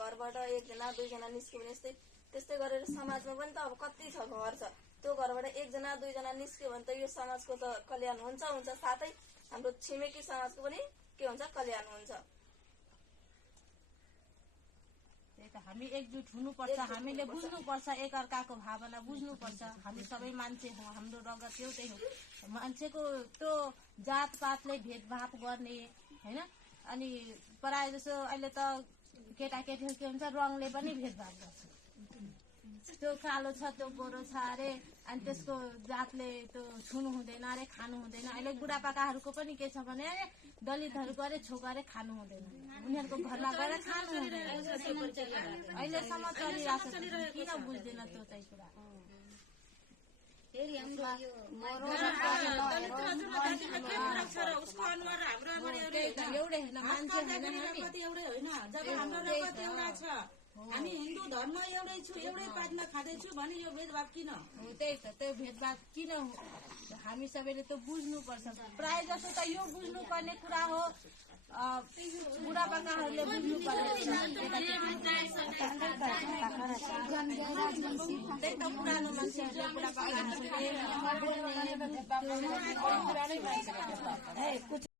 घरबाट एकजना दुईजना निस्क्यो भने त्यस्तै गरेर समाजमा पनि त अब कति छ घर छ, त्यो घरबाट एकजना दुईजना निस्क्यो भने त यो समाजको त कल्याण हुन्छ साथै हाम्रो छिमेकी समाजको पनि के हुन्छ कल्याण हुन्छ। हामी एकजुट हुनुपर्छ, हामीले बुझ्नुपर्छ, एकअर्काको भावना बुझ्नुपर्छ। हामी सबै मान्छे हौ, हाम्रो रगत एउटै हो। मान्छेको त्यो जातपातले भेदभाव गर्ने हैन। अनि प्राय जसो अहिले त केटाकेटीहरू के हुन्छ रङले पनि भेदभाव गर्छ। त्यो कालो छ त्यो गोरो छ अरे, अनि त्यसको जातले त्यो छुनु हुँदैन अरे, खानु हुँदैन। अहिले बुढापाकाहरूको पनि के छ भने दलितहरूको अरे छोको अरे खानु हुँदैन, उनीहरूको घरमा गएर खानु हुँदैन। अहिलेसम्म चलिरहेको छ, किन बुझ्दैन त्यो चाहिँ कुरा। हामी हिन्दू धर्म एउटै छु, एउटै पातमा खाँदैछु भने यो भेदभाव किन? त्यही त, त्यो भेदभाव किन हामी सबैले त बुझ्नुपर्छ। प्राय जसो त यो बुझ्नुपर्ने कुरा हो, बुढापाकाहरूले बुझ्नुपर्ने। त्यही त पुरानो मान्छेहरूले बुढापाकाहरूले